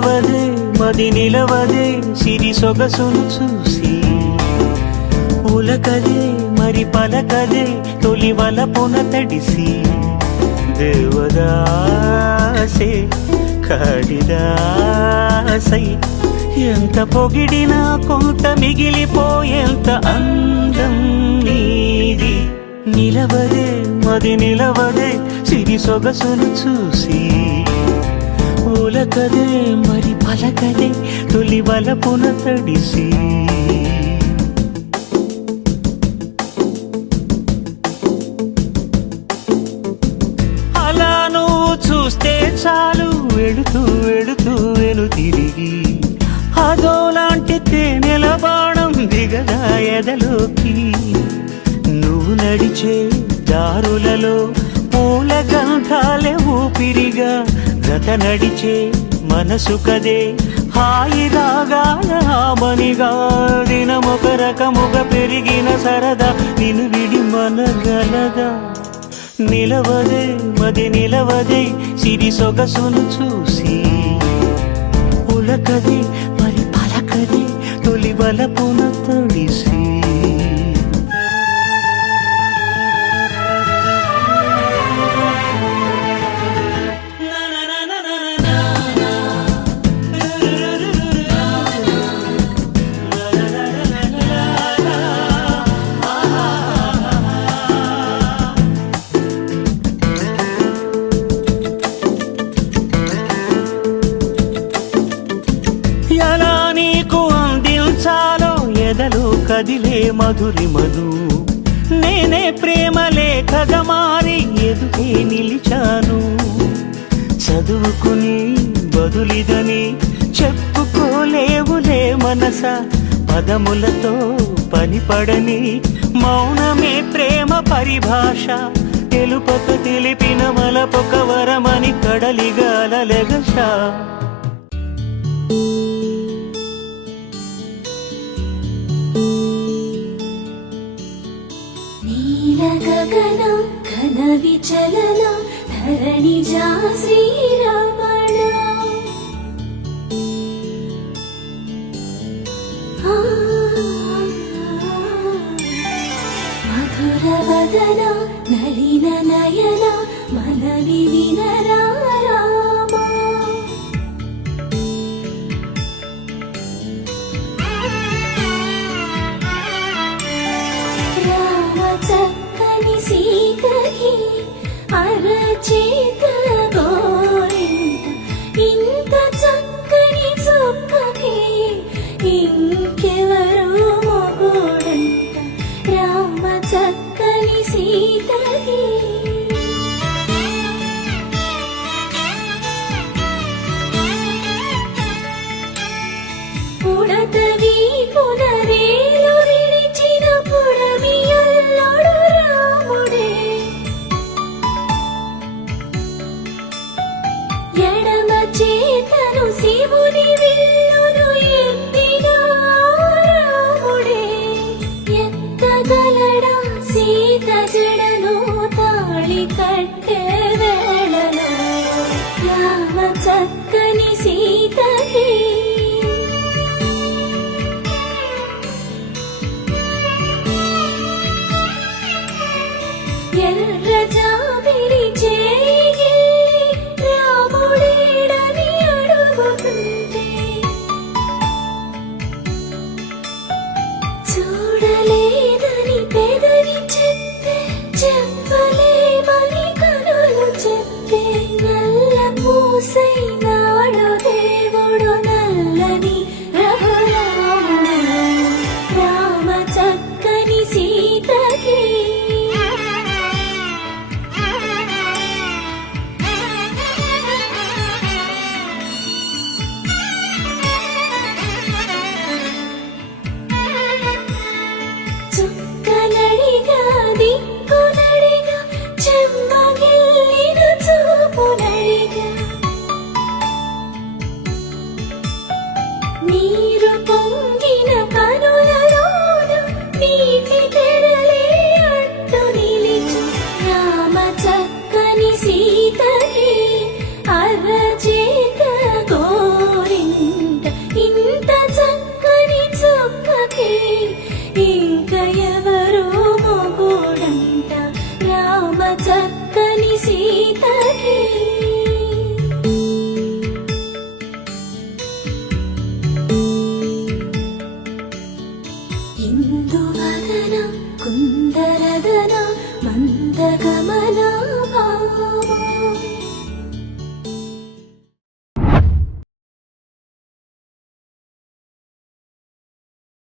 నిలవదే మది నిలవదే సిరి సొగసును చూసి ఉలకదే మరి పలకదే తొలి వలపున తడిసి దేవదాసే కాళిదాసై ఎంత పొగిడినా కొంత మిగిలిపోయేంత అందం నీది నిలవదే మది నిలవదే సిరి సొగసును చూసి ఉలకదే మరి పలకదే తొలి వలపున తడిసి అలా నువ్వు చూస్తే చాలు వెళుతూ వెళుతూ వెను తిరిగి అదోలాంటి తేనెల బాణం దిగదా ఎదలోకి నువ్వు నడిచే దారులలో పూల గంధాలే ఊపిరిగా జత నడిచే మనసు కదే హాయి రాగాల ఆమనిగా దినమొక రకముగా పెరిగిన సరదా నిన్ను విడి మనగలదా నిలవదే మది నిలవదే సిరి సొగసును చూసి ఉలకదే మరి పలకదే తొలి వలపున తడిసి ఎలా నీకు అందించాలో ఎదలో కదిలే మధురిమను నేనే ప్రేమ లేఖగా మారి ఎదుటే నిలిచాను చదువుకుని బదులిదని చెప్పుకోలేవులే మనస పదములతో పనిపడని మౌనమే ప్రేమ పరిభాష తెలుపక తెలిపిన మలపొక వరమని కడలిగాలెగష నీలగగన ఘన విచలన ధరణిజా శ్రీరమణ మధుర వదన నళిన నయన మనవి వినరా రామా చక్కని సీతకి అరచేత గోరింట ఇంత చక్కని చుక్కకి ఇంకెవరు మొగుడంట రామ చక్కని సీతకి పుడతవి పునరేలు విడిచిన పుడమియల్లోడు రాముడే ఎడమ చేతను శివుని విల్లును ఎత్తిన రాముడే ఎత్తగలడా సీత జడను తాళి కట్టే వేళలో రామ చక్కని సీతకి ఎర్ర జాబిలి చేయి రాముడేడని అడుగుతుంటే చూడలేదని పెదవి చెప్తే చెప్పలేమని కనులు చెప్తే నల్ల పూసై నాడు దేవుడు నల్లని రఘురాముడు రామ చక్కని సీతకి చుక్కనడిగా దిక్కునడిగా చెమ్మగిల్లిన చూపునడిగా నీరు పొంగిన కనులలోన నీటి తెరలే అట్టు నిలిచి రామ చక్కని సీతకి అరచేత గోరి మెల్లగా